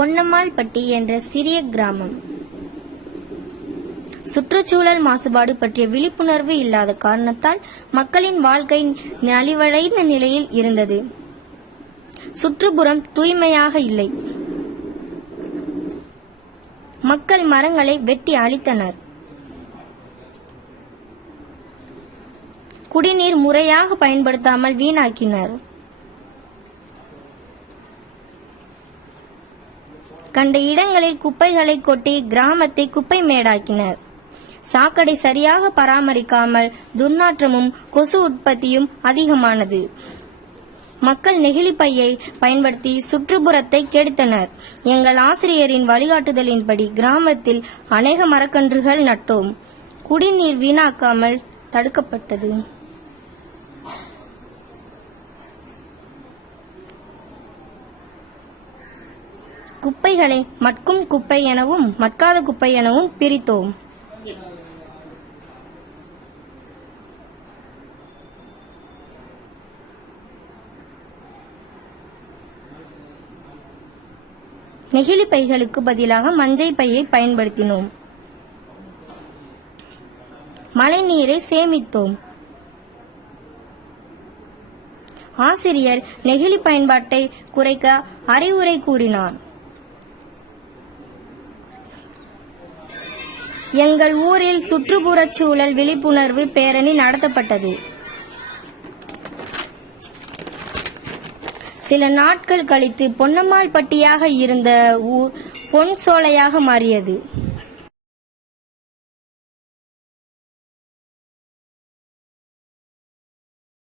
பொன்னம்மாள்பட்டி என்ற சிறிய கிராமம். சுற்றுச்சூழல் மாசுபாடு பற்றிய விழிப்புணர்வு இல்லாத காரணத்தால் மக்களின் வாழ்க்கை நலிவடைந்த நிலையில் இருந்தது. சுற்றுப்புறம் தூய்மையாக இல்லை. மக்கள் மரங்களை வெட்டி அழித்தனர். குடிநீர் முறையாக பயன்படுத்தாமல் வீணாக்கினர். கண்ட இடங்களில் குப்பைகளை கொட்டி கிராமத்தை குப்பை மேடாக்கினர். சாக்கடை சரியாக பராமரிக்காமல் துர்நாற்றமும் கொசு உற்பத்தியும் அதிகமானது. மக்கள் நெகிழி பையை பயன்படுத்தி சுற்றுப்புறத்தை கெடுத்தனர். எங்கள் ஆசிரியரின் வழிகாட்டுதலின்படி கிராமத்தில் அநேக மரக்கன்றுகள் நட்டோம். குடிநீர் வீணாக்காமல் தடுக்கப்பட்டது. குப்பைகளை மட்கும் குப்பை எனவும் மட்காத குப்பை எனவும் பிரித்தோம். நெகிழி பைகளுக்கு பதிலாக மஞ்சை பையை பயன்படுத்தினோம். மழைநீரை சேமித்தோம். ஆசிரியர் நெகிழி பயன்பாட்டை குறைக்க அறிவுரை கூறினார். எங்கள் ஊரில் சுற்றுப்புறச் சூழல் விழிப்புணர்வு பேரணி நடத்தப்பட்டது. சில நாட்கள் கழித்து பொன்னம்மாள்பட்டியாக இருந்த ஊர் பொன் சோலையாக மாறியது.